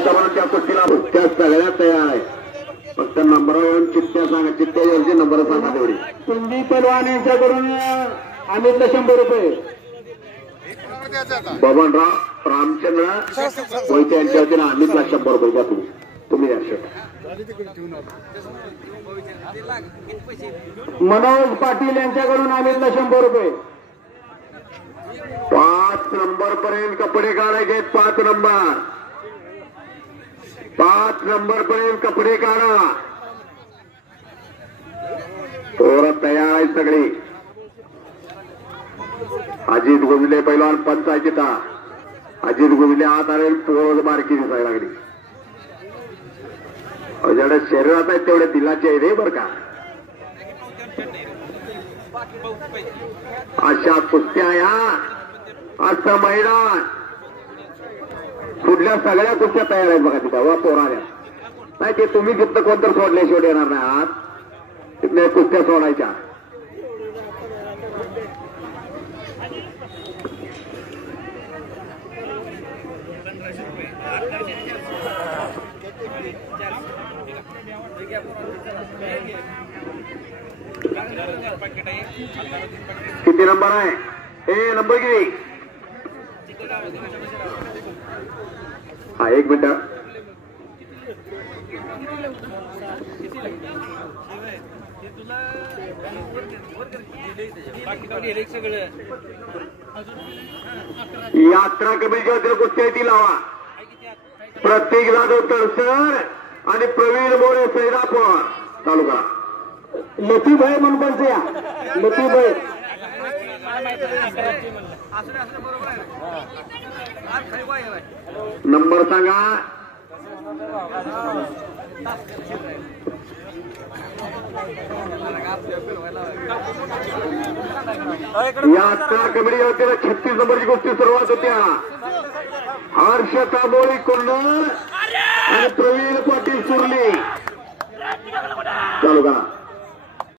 पंचावन्नच्या कुस्तीला त्या सगळ्या तयार आहे. फक्त नंबरवरून चिठ्ठ्या सांगा, चिठ्ठ्यावरची नंबर सांगा तेवढी. तुम्ही पहलवान यांच्याकडून अमितला 100 रुपये. बबनराव रामचंद्र मोहिते यांच्या वतीनं अमितला 100 रुपये द्या. तुम्ही द्या शेट. मनोज पाटील यांच्याकडून अमितला 100 रुपये. 5 नंबर पर्यंत कपडे काढायचे. 5 नंबर पर्यंत कपडे काढा. पोरं तयार आहेत सगळी. अजित गुजले पैलवान पंचायतीत. अजित गुजले आत आले, पोरं बारकी दिसायला लागली. जेवढे शरीरात आहेत तेवढे दिलाचे आहे रे बर का. अशा कुस्त्या या असं मैदान पुढल्या सगळ्या कुस्त्या तयार आहेत बघा तिथं. वा पोराऱ्या नाही ते तुम्ही तिथं कोणतर सोडल्याशिवाय येणार नाही. आत तिथल्या कुस्त्या सोडायच्या. किती नंबर आहे? हे नंबर किती? हा 1 मिनिट. यात्रा कमिटीच्या वतीनं कुस्ती आहे ती लावा. प्रत्येक जाधव तरसर आणि प्रवीण मोरे सैदापूर तालुका. लतीभाई म्हणून या. लतीभाई नंबर सांगा. यात्रा कमिटी वतीनं 36 नंबरची गोष्टी सुरुवात होत्या. हर्ष तांबोळी कुर्नर आणि प्रवीण पाटील सुरली चालू करा.